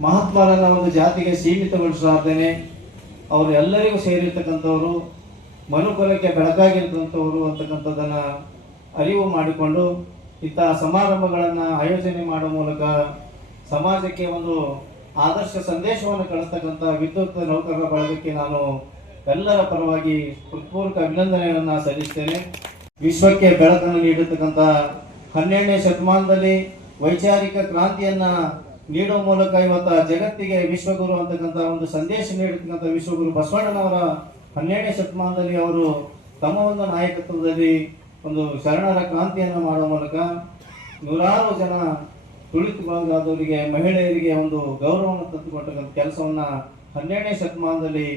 ಮಹಾತ್ಮರನ್ನ ಒಂದು ಜಾತಿಗೆ ಸೀಮಿತಗೊಳಿಸಲಾರ್ದೇನೆ ಅವರು ಎಲ್ಲರಿಗೂ ಸೇರಿರ್ತಕ್ಕಂಥವರು, ಮನುಕುಲಕ್ಕೆ ಬೆಳಕಾಗಿರ್ತಕ್ಕಂಥವರು ಅಂತಕ್ಕಂಥದ್ದನ್ನ ಅರಿವು ಮಾಡಿಕೊಂಡು ಇಂಥ ಸಮಾರಂಭಗಳನ್ನು ಆಯೋಜನೆ ಮಾಡುವ ಮೂಲಕ ಸಮಾಜಕ್ಕೆ ಒಂದು ಆದರ್ಶ ಸಂದೇಶವನ್ನು ಕಳಿಸ್ತಕ್ಕಂಥ ವಿದ್ಯುತ್ ನೌಕರರ ಬಳಗಕ್ಕೆ ನಾನು ಎಲ್ಲರ ಪರವಾಗಿ ಹೃತ್ಪೂರ್ವಕ ಅಭಿನಂದನೆಗಳನ್ನು ಸಲ್ಲಿಸ್ತೇನೆ. ವಿಶ್ವಕ್ಕೆ ಬೆಳಕನ್ನು ನೀಡಿರ್ತಕ್ಕಂಥ ಹನ್ನೆರಡನೇ ಶತಮಾನದಲ್ಲಿ ವೈಚಾರಿಕ ಕ್ರಾಂತಿಯನ್ನ ನೀಡುವ ಮೂಲಕ ಇವತ್ತ ಜಗತ್ತಿಗೆ ವಿಶ್ವಗುರು ಅಂತಕ್ಕಂಥ ಒಂದು ಸಂದೇಶ ನೀಡತಕ್ಕಂಥ ವಿಶ್ವಗುರು ಬಸವಣ್ಣನವರ ಹನ್ನೆರಡನೇ ಶತಮಾನದಲ್ಲಿ ಅವರು ತಮ್ಮ ಒಂದು ನಾಯಕತ್ವದಲ್ಲಿ ಒಂದು ಶರಣರ ಕ್ರಾಂತಿಯನ್ನು ಮಾಡುವ ಮೂಲಕ ನೂರಾರು ಜನ ತುಳಿತುಗೊಳಗಾದವರಿಗೆ ಮಹಿಳೆಯರಿಗೆ ಒಂದು ಗೌರವವನ್ನು ತಂದುಕೊಟ್ಟಕ್ಕಂಥ ಕೆಲಸವನ್ನು ಹನ್ನೆರಡನೇ ಶತಮಾನದಲ್ಲಿ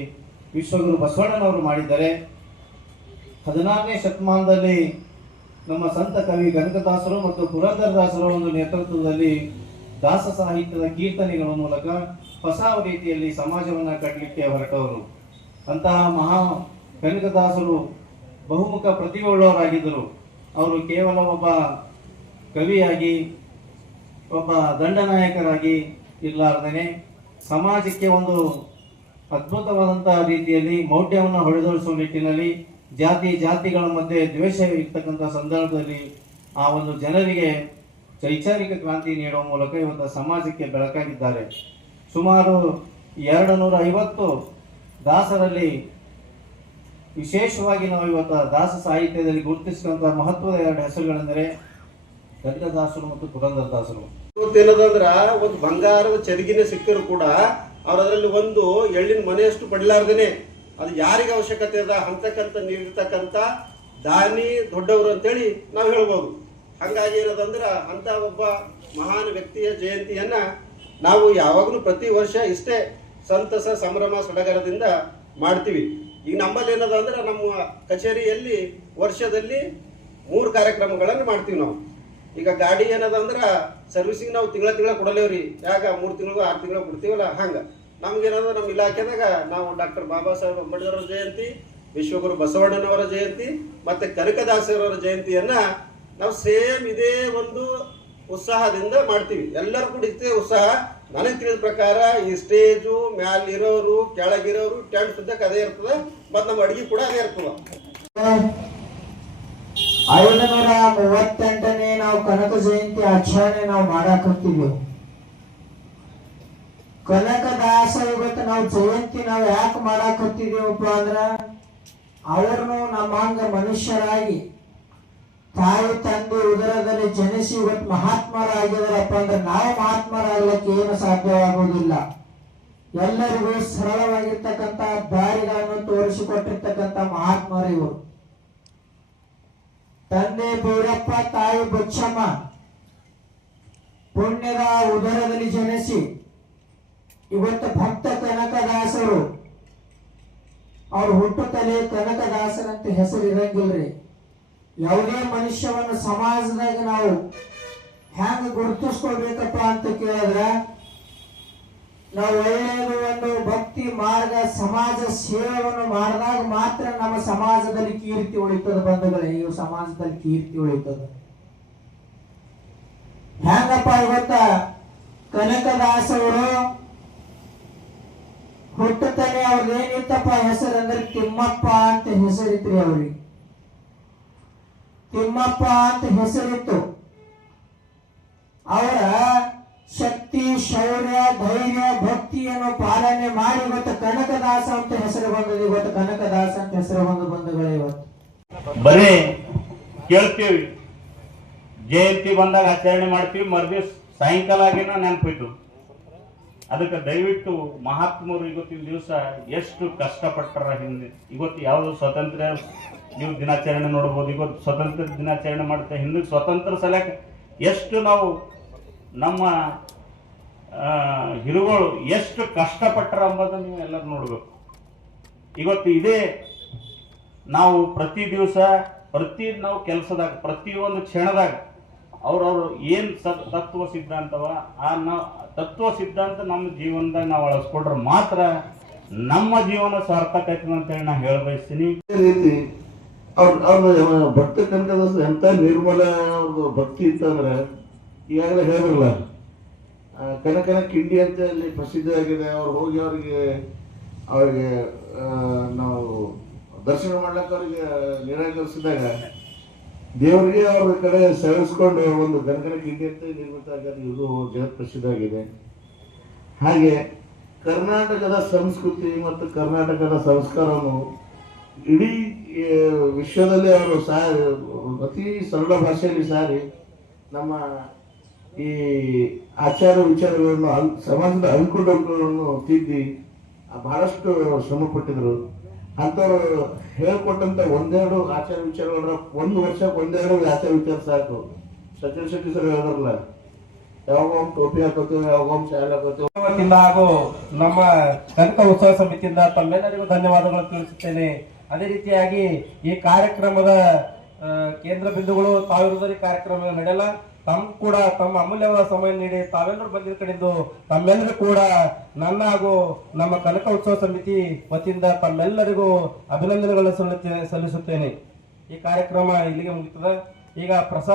ವಿಶ್ವಗುರು ಬಸವಣ್ಣನವರು ಮಾಡಿದ್ದಾರೆ. ಹದಿನಾರನೇ ಶತಮಾನದಲ್ಲಿ ನಮ್ಮ ಸಂತ ಕವಿ ಕನಕದಾಸರು ಮತ್ತು ಪುರಂದರದಾಸರ ಒಂದು ನೇತೃತ್ವದಲ್ಲಿ ದಾಸ ಸಾಹಿತ್ಯದ ಕೀರ್ತನೆಗಳ ಮೂಲಕ ಹೊಸ ರೀತಿಯಲ್ಲಿ ಸಮಾಜವನ್ನ ಕಟ್ಟಲಿಕ್ಕೆ ಹೊರಟವರು. ಅಂತಹ ಮಹಾ ಕನಕದಾಸರು ಬಹುಮುಖ ಪ್ರತಿಭೆಯುಳ್ಳವರಾಗಿದ್ದರು ಅವರು ಕೇವಲ ಒಬ್ಬ ಕವಿಯಾಗಿ, ಒಬ್ಬ ದಂಡನಾಯಕರಾಗಿ ಇರಲಾರ್ದೇನೆ. ಸಮಾಜಕ್ಕೆ ಒಂದು ಅದ್ಭುತವಾದಂತಹ ರೀತಿಯಲ್ಲಿ ಮೌಢ್ಯವನ್ನು ಹೊಡೆದೋಡಿಸುವ ನಿಟ್ಟಿನಲ್ಲಿ ಜಾತಿ ಜಾತಿಗಳ ಮಧ್ಯೆ ದ್ವೇಷ ಇರ್ತಕ್ಕಂಥ ಸಂದರ್ಭದಲ್ಲಿ ಆ ಒಂದು ಜನರಿಗೆ ವೈಚಾರಿಕ ಕ್ರಾಂತಿ ನೀಡುವ ಮೂಲಕ ಇವತ್ತು ಸಮಾಜಕ್ಕೆ ಬೆಳಕಾಗಿದ್ದಾರೆ. ಸುಮಾರು ಎರಡು ನೂರ ಐವತ್ತು ದಾಸರಲ್ಲಿ ವಿಶೇಷವಾಗಿ ನಾವು ಇವತ್ತು ದಾಸ ಸಾಹಿತ್ಯದಲ್ಲಿ ಗುರುತಿಸಿದಂಥ ಮಹತ್ವದ ಎರಡು ಹೆಸರುಗಳೆಂದರೆ ಗಂಗದಾಸರು ಮತ್ತು ಪುರಂದರದಾಸರು. ಇವತ್ತೇನದಂದ್ರ ಒಂದು ಬಂಗಾರದ ಚರಿಗಿನ ಸಿಕ್ಕರು ಕೂಡ ಅವ್ರ ಅದರಲ್ಲಿ ಒಂದು ಎಳ್ಳಿನ ಮನೆಯಷ್ಟು ಪಡಲಾರ್ದೇನೆ ಅದು ಯಾರಿಗೆ ಅವಶ್ಯಕತೆ ಅದ? ಅಂತಕ್ಕಂಥ ನೀಡಿರ್ತಕ್ಕಂಥ ದಾನಿ ದೊಡ್ಡವರು ಅಂತೇಳಿ ನಾವು ಹೇಳ್ಬೋದು. ಹಂಗಾಗಿ ಏನದಂದ್ರ ಅಂತ ಒಬ್ಬ ಮಹಾನ್ ವ್ಯಕ್ತಿಯ ಜಯಂತಿಯನ್ನ ನಾವು ಯಾವಾಗಲೂ ಪ್ರತಿ ವರ್ಷ ಇಷ್ಟೇ ಸಂತಸ, ಸಂಭ್ರಮ, ಸಡಗರದಿಂದ ಮಾಡ್ತೀವಿ. ಈಗ ನಮ್ಮಲ್ಲಿ ಏನದ ಅಂದ್ರೆ ನಮ್ಮ ಕಚೇರಿಯಲ್ಲಿ ವರ್ಷದಲ್ಲಿ ಮೂರು ಕಾರ್ಯಕ್ರಮಗಳನ್ನು ಮಾಡ್ತೀವಿ ನಾವು. ಈಗ ಗಾಡಿ ಏನದ ಅಂದ್ರೆ ಸರ್ವಿಸಿಂಗ್ ನಾವು ತಿಂಗಳ ತಿಂಗಳ ಕೊಡಲೇವ್ರಿ ಯಾಕ ಮೂರು ತಿಂಗಳು ಆರು ತಿಂಗಳು ಕೊಡ್ತೀವಲ್ಲ? ಹಂಗ. ನಮ್ಗೇನದ ನಮ್ಮ ಇಲಾಖೆದಾಗ ನಾವು ಡಾಕ್ಟರ್ ಬಾಬಾ ಸಾಹೇಬ್ ಅಂಬೇಡ್ಕರ್ ಜಯಂತಿ, ವಿಶ್ವಗುರು ಬಸವಣ್ಣನವರ ಜಯಂತಿ, ಮತ್ತೆ ಕನಕದಾಸರವರ ಜಯಂತಿಯನ್ನ ನಾವು ಸೇಮ್ ಇದೇ ಒಂದು ಉತ್ಸಾಹದಿಂದ ಮಾಡ್ತೀವಿ. ಎಲ್ಲರೂ ಕೂಡ ಇಷ್ಟೇ ಉತ್ಸಾಹ. ನನಗೆ ತಿಳಿದ ಪ್ರಕಾರ ಈ ಸ್ಟೇಜು, ಮ್ಯಾಲಿರೋರು, ಕೆಳಗಿರೋರು ಟೆಂಟ್ ಸುದ್ದಕ್ಕೆ ಅದೇ ಇರ್ತದೆ, ಮತ್ತು ನಮ್ಮ ಅಡಿಗೆ ಕೂಡ ಅದೇ ಇರ್ತದೆ. ಐದುನೂರ ಮೂವತ್ತೆಂಟನೇ ನಾವು ಕನಕ ಜಯಂತಿ ಆಚರಣೆ ನಾವು ಮಾಡಾಕತ್ತೀವಿ ಕನಕದಾಸ ಇವತ್ತು ನಾವು ಜಯಂತಿ ನಾವು ಯಾಕೆ ಮಾಡಾಕತ್ತಿದೀವಪ್ಪ ಅಂದ್ರ ಅವ್ರನ್ನು ನಮ್ಮ ಹಂಗ ಮನುಷ್ಯರಾಗಿ ತಾಯಿ ತಂದೆ ಉದರದಲ್ಲಿ ಜನಿಸಿ ಇವತ್ತು ಮಹಾತ್ಮರಾಗಿದಾರಪ್ಪ ಅಂದ್ರೆ ನಾವು ಮಹಾತ್ಮರಾಗಲಿಕ್ಕೆ ಏನು ಸಾಧ್ಯವಾಗುವುದಿಲ್ಲ. ಎಲ್ಲರಿಗೂ ಸರಳವಾಗಿರ್ತಕ್ಕಂಥ ದಾರಿಗಳನ್ನು ತೋರಿಸಿಕೊಟ್ಟಿರ್ತಕ್ಕಂಥ ಮಹಾತ್ಮರು ಇವರು. ತಂದೆ ಬೀರಪ್ಪ, ತಾಯಿ ಬುಚ್ಚಮ್ಮ, ಪುಣ್ಯದ ಉದರದಲ್ಲಿ ಜನಿಸಿ ಇವತ್ತು ಭಕ್ತ ಕನಕದಾಸರು. ಅವ್ರ ಹುಟ್ಟುತ್ತಲೇ ಕನಕದಾಸರಂತ ಹೆಸರು ಇರಂಗಿಲ್ರಿ ಯಾವುದೇ ಮನುಷ್ಯವನ್ನ ಸಮಾಜದಾಗ ನಾವು ಹ್ಯಾಂಗ ಗುರುತಿಸ್ಕೊಳ್ಬೇಕಪ್ಪ ಅಂತ ಕೇಳಿದ್ರ, ನಾವು ಒಳ್ಳೆಯದು ಒಂದು ಭಕ್ತಿ ಮಾರ್ಗ, ಸಮಾಜ ಸೇವೆಯನ್ನು ಮಾಡಿದಾಗ ಮಾತ್ರ ನಮ್ಮ ಸಮಾಜದಲ್ಲಿ ಕೀರ್ತಿ ಉಳಿತದ ಬಂಧುಗಳೇ. ಇವು ಸಮಾಜದಲ್ಲಿ ಕೀರ್ತಿ ಉಳಿತದ. ಹೆಂಗಪ್ಪ ಇವತ್ತ ಕನಕದಾಸವರು ಹುಟ್ಟತನೇ ಅವ್ರದ್ದು ಏನಿತ್ತಪ್ಪ ಹೆಸರು ಅಂದ್ರೆ ತಿಮ್ಮಪ್ಪ ಅಂತ ಹೆಸರಿತ್ರಿ ಅವ್ರಿಗೆ. ತಿಮ್ಮಪ್ಪ ಅಂತ ಹೆಸರಿತ್ತು. ಅವರ ಶಕ್ತಿ, ಶೌರ್ಯ, ಧೈರ್ಯ, ಭಕ್ತಿಯನ್ನು ಪಾಲನೆ ಮಾಡಿ ಇವತ್ತು ಕನಕದಾಸ ಅಂತ ಹೆಸರು ಬಂದದ್ದು. ಇವತ್ತು ಕನಕದಾಸ ಅಂತ ಹೆಸರು ಬಂದು ಬಂಧುಗಳೇ ಇವತ್ತು. ಬರೀ ಕೇಳ್ತೀವಿ. ಜಯಂತಿ ಬಂದಾಗ ಆಚರಣೆ ಮಾಡ್ತೀವಿ. ಮರುದಿವ್ಸ ಸಾಯಂಕಾಲ ಆಗಿನ ನೆನಪಿಟ್ಟು ಅದಕ್ಕೆ ದಯವಿಟ್ಟು ಮಹಾತ್ಮರು ಇವತ್ತಿನ ದಿವಸ ಎಷ್ಟು ಕಷ್ಟಪಟ್ಟರ ಹಿಂದೆ ಇವತ್ತು ಯಾವುದು ಸ್ವಾತಂತ್ರ್ಯ ನೀವು ದಿನಾಚರಣೆ ನೋಡ್ಬೋದು, ಇವತ್ತು ಸ್ವತಂತ್ರ ದಿನಾಚರಣೆ ಮಾಡ್ತಾ ಹಿಂದೆ ಸ್ವತಂತ್ರ ಸಲಕ ಎಷ್ಟು ನಾವು ನಮ್ಮ ಹಿರುಗಳು ಎಷ್ಟು ಕಷ್ಟಪಟ್ಟರ ಅಂಬೋದನ್ನು ನೀವು ಎಲ್ಲರೂ ನೋಡಬೇಕು. ಇವತ್ತು ಇದೇ ನಾವು ಪ್ರತಿ ದಿವಸ, ಪ್ರತಿ ನಾವು ಕೆಲಸದಾಗ, ಪ್ರತಿಯೊಂದು ಕ್ಷಣದಾಗ ಅವ್ರವ್ರು ಏನು ಸತ್, ತತ್ವ ಸಿದ್ಧಾಂತವ, ಆ ನಾವು ತತ್ವ ಸಿದ್ಧಾಂತ ನಮ್ಮ ಜೀವನದಾಗ ನಾವು ಅಳಸ್ಕೊಂಡ್ರೆ ಮಾತ್ರ ನಮ್ಮ ಜೀವನ ಸಾರ್ಥಕ ಆಯ್ತದ ಅಂತೇಳಿ ನಾ ಹೇಳ ಬಯಸ್ತೀನಿ. ರೀತಿ ಅವ್ರ ಭಕ್ತ ಎಂಥ ನಿರ್ಮಲ ಭಕ್ತಿ ಇತ್ತಂದ್ರೆ ಈಗಾಗಲೇ ಹೇಳಿರಲ್ಲ ಕನಕನ ಕಿಂಡಿ ಅಂತ ಇಲ್ಲಿ ಪ್ರಸಿದ್ಧವಾಗಿದೆ ಅವ್ರು ಹೋಗಿ ಅವರಿಗೆ ಅವರಿಗೆ ನಾವು ದರ್ಶನ ಮಾಡ್ಲಿಕ್ಕೆ ಅವರಿಗೆ ನಿರಾಕರಿಸಿದಾಗ ದೇವರಿಗೆ ಅವ್ರ ಕಡೆ ಸೆಳೆಸ್ಕೊಂಡು ಒಂದು ಕನಕನ ಗಿಂಡಿ ಅಂತ ನಿರ್ಮಿತ ಆಗಿದೆ ಇದು ಜಗತ್ ಪ್ರಸಿದ್ಧವಾಗಿದೆ ಹಾಗೆ ಕರ್ನಾಟಕದ ಸಂಸ್ಕೃತಿ ಮತ್ತು ಕರ್ನಾಟಕದ ಸಂಸ್ಕಾರವನ್ನು ಇಡೀ ವಿಶ್ವದಲ್ಲೇ ಅವರು ಸಾ, ಅತಿ ಸರಳ ಭಾಷೆಯಲ್ಲಿ ಸಾರಿ ನಮ್ಮ ಈ ಆಚಾರ ವಿಚಾರಗಳನ್ನು ಸಮಾಜದ ಅಂಕುಡೊಂಕುಗಳನ್ನು ತಿದ್ದಿ ಬಹಳಷ್ಟು ಶ್ರಮ ಪಟ್ಟಿದ್ರು. ಅಂಥವ್ರು ಹೇಳ್ಕೊಟ್ಟಂತ ಒಂದೆರಡು ಆಚಾರ ವಿಚಾರಗಳ ಒಂದು ವರ್ಷಕ್ಕೆ ಒಂದೆರಡು ಆಚಾರ ವಿಚಾರ ಸಾಕು. ಸಚಿನ್ ಶೆಟ್ಟಿ ಸರ್ ಹೇಳಿದ್ರಲ್ಲ, ಯಾವಾಗ ಒಮ್ಮೆ ಟೋಪಿ ಹಾಕೋತೀವಿ ಯಾವಾಗ ಒಮ್ಮೆ ಶಾಲೆ ಹಾಕೋತೀವಿ ಹಾಗೂ ನಮ್ಮ ಕನಕ ಉತ್ಸವ ಸಮಿತಿಯಿಂದ ತಮ್ಮೆಲ್ಲರಿಗೂ ಧನ್ಯವಾದಗಳನ್ನು ತಿಳಿಸುತ್ತೇನೆ. ಅದೇ ರೀತಿಯಾಗಿ ಈ ಕಾರ್ಯಕ್ರಮದ ಕೇಂದ್ರ ಬಿಂದುಗಳು ತಾವಿರುವುದರಿ ಕಾರ್ಯಕ್ರಮ ನಡೆಯಲ್ಲ. ತಮ್ಮ ಕೂಡ ತಮ್ಮ ಅಮೂಲ್ಯವಾದ ಸಮಯ ನೀಡಿ ತಾವೆಲ್ಲರೂ ಬಂದಿದ್ದ ಕಡೆಯಿಂದ ತಮ್ಮೆಲ್ಲರೂ ಕೂಡ ನನ್ನ ಹಾಗೂ ನಮ್ಮ ಕನಕ ಉತ್ಸವ ಸಮಿತಿ ವತಿಯಿಂದ ತಮ್ಮೆಲ್ಲರಿಗೂ ಅಭಿನಂದನೆಗಳನ್ನು ಸಲ್ಲಿಸುತ್ತೇನೆ. ಈ ಕಾರ್ಯಕ್ರಮ ಇಲ್ಲಿಗೆ ಮುಗಿತದೆ. ಈಗ ಪ್ರಸಾದ